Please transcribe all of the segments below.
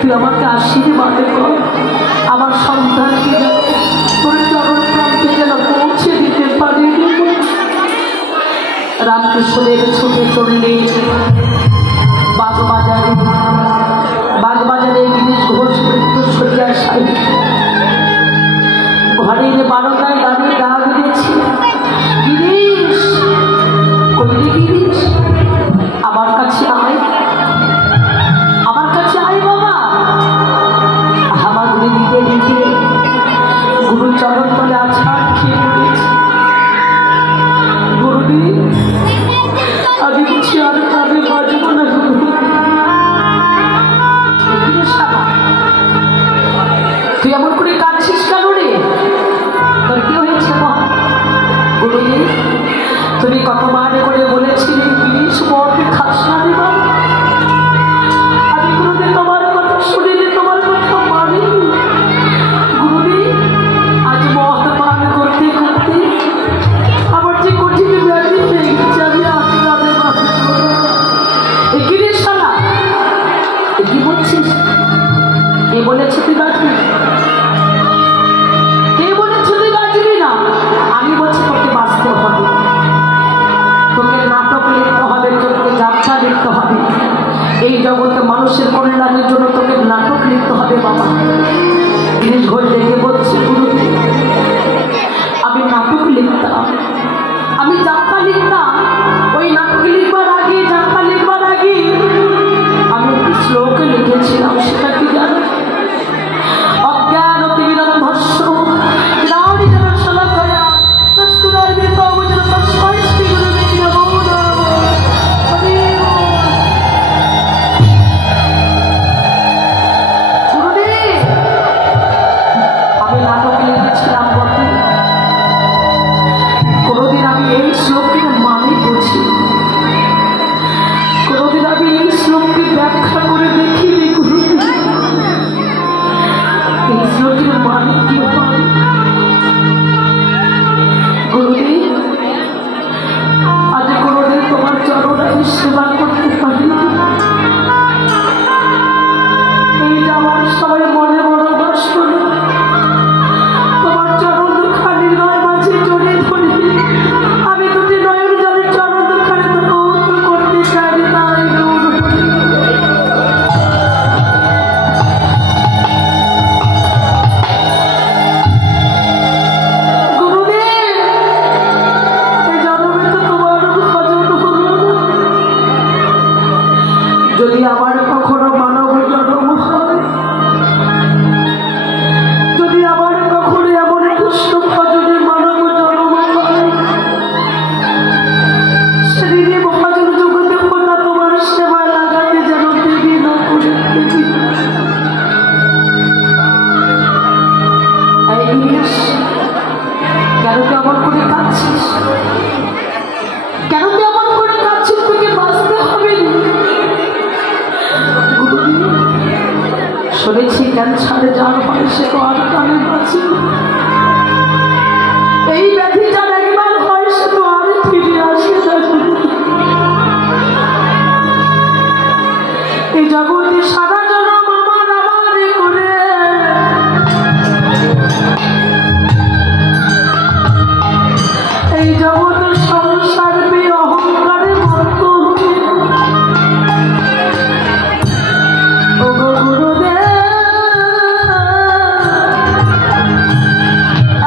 তুই আমাকে আশীর্বাদ কর, আমার সন্তানকে তোর চরণ প্রান্তে যেন পৌঁছে দিতে পারি। রামকৃষ্ণদেব ছুটে চললে বাগবাজারে গিরিশ ঘোষ মৃত্যু শয্যার সাহিত্য ঘরের বারোটায় দাঁড়িয়ে ডাক দিয়েছি, গিরিশ কইলে গিরিশ আমার কাছে আয়, আমার কাছে আয় বাবা। হামাগুড়ি দিতে দিতে গুরু চরণ বলে আছাড় খেয়ে পড়েছি। গুরুদেব আমি কিছু আর কাঁদে বাঁচব না। তুই এমন করে কাঁদছিস কেন রে? তোর কি হয়েছে বল? গুরুদেব তুমি কতবার করে বলেছিলে প্লিজ মতে খাস না রে বাবা। আমি গুরুদেব তোমার কথা শুনিনি, তোমার কথা মানি। গুরুদেব আজ মদ পান করতে কাঁদছিস? কেন তুই এমন করে কাঁদছিস? কেন তুই এমন করে কাঁদছিস? তোকে বাঁচতে হবে। শুনেছি ক্যান্সারে যার হয় সে তো আর কানে বাঁচে। এই ব্যাধি যার একবার হয় সে তো আর ফিরে আসে না। এই জগতে সারা জনম আমার আমারে করে এই জগৎ সংসার পেয়ে অহংকারে মত্ত হয়ে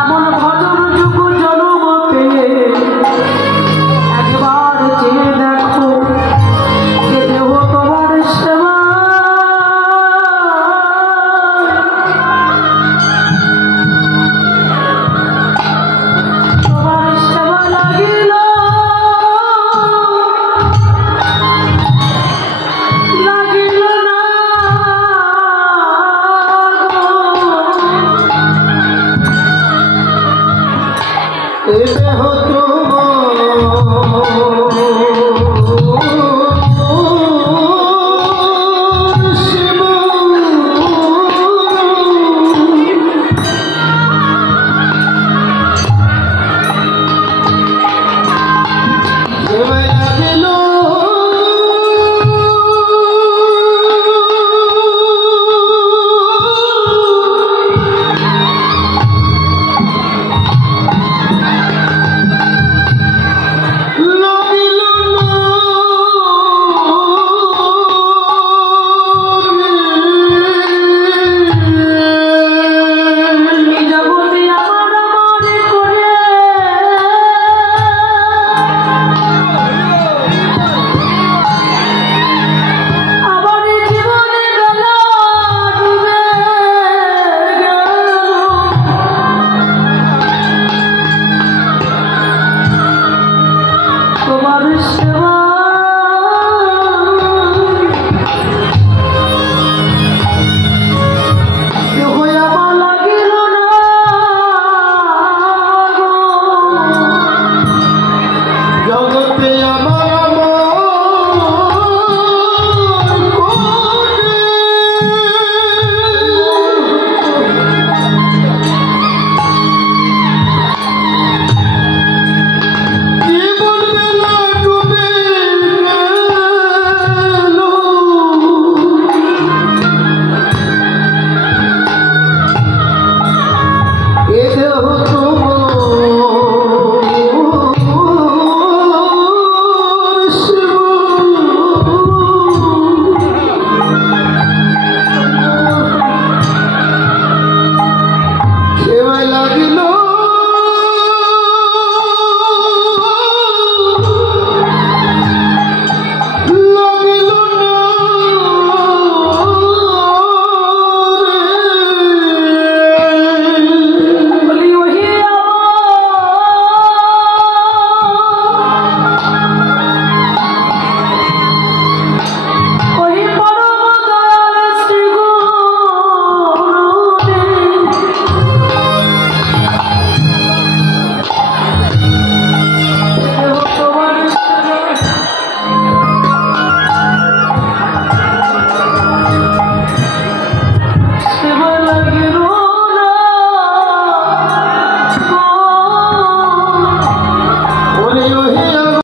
এমন ভজন যুগ জন্ম পেয়ে একবার চেয়ে দেখো যে দেহ তোমার সেবা তোমার সেবা লাগিল লাগিল না এ দেহ